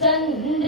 真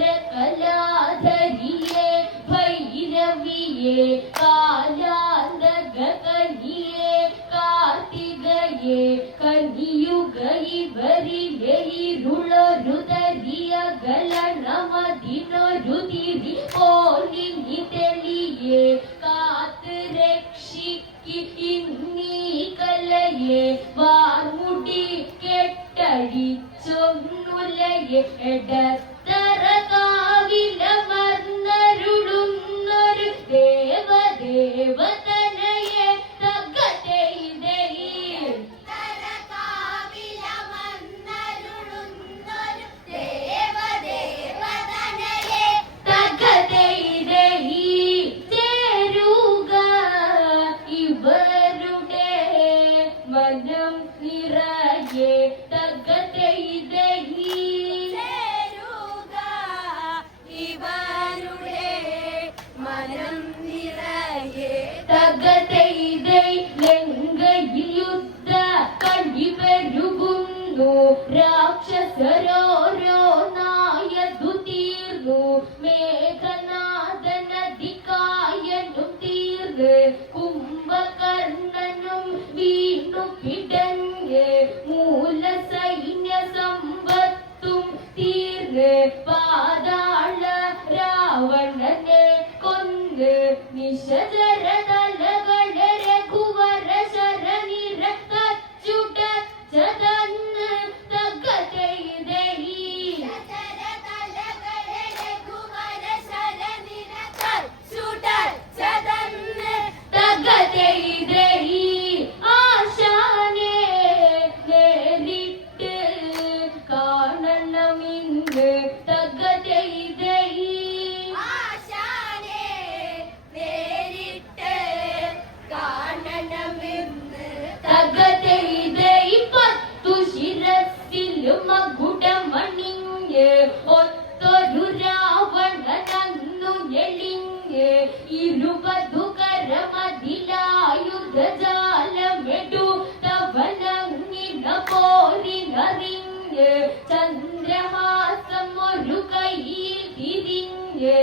പോരിനറിഞ്ഞ് ചന്ദ്രഹാസം ഒരു കയ്യിൽ തിരിഞ്ഞ്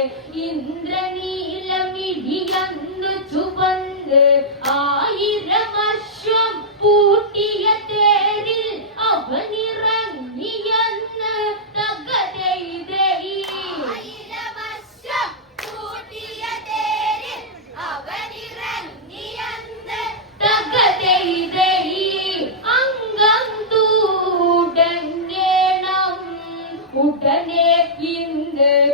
ഇന്ദ്രനീലമിടിയന്നു in the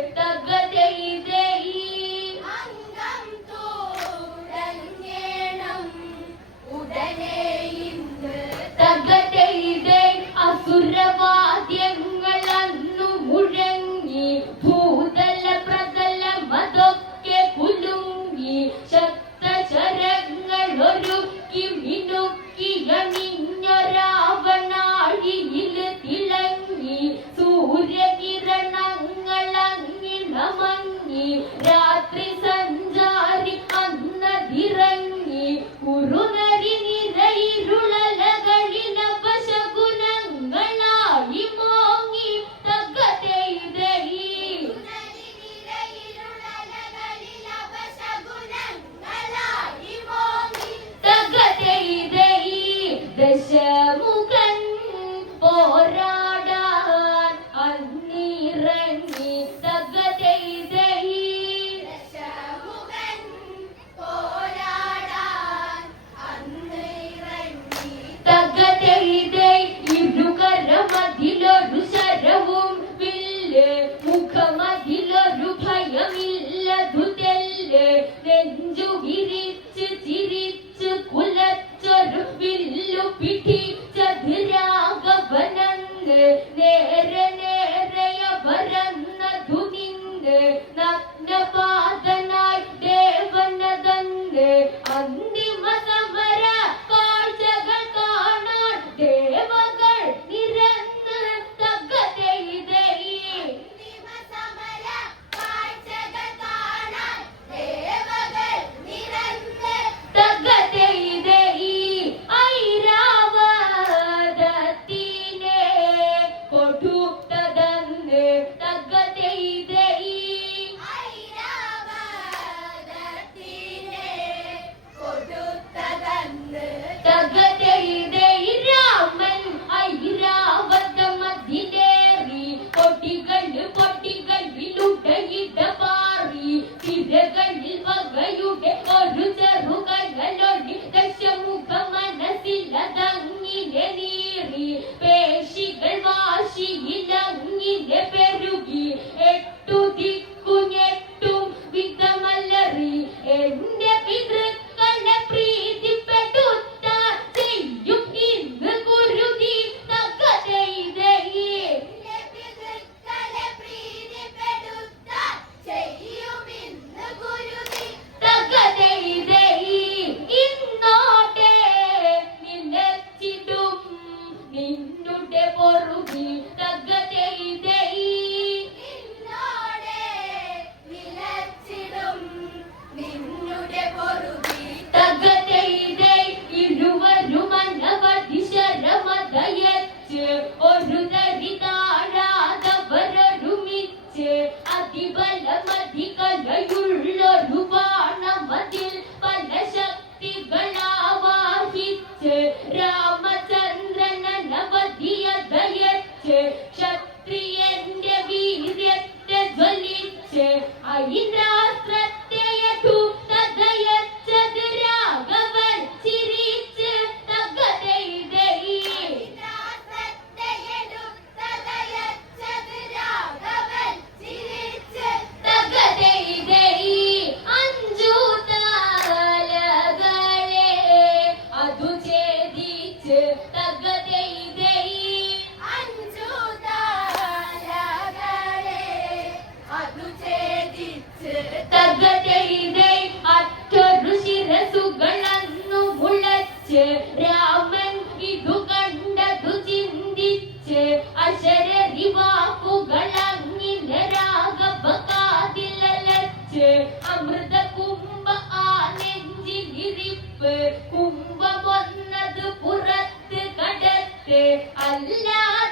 കുംഭമൊന്നത് പുറത്ത് കടത്ത് അല്ലാതെ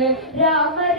Yeah.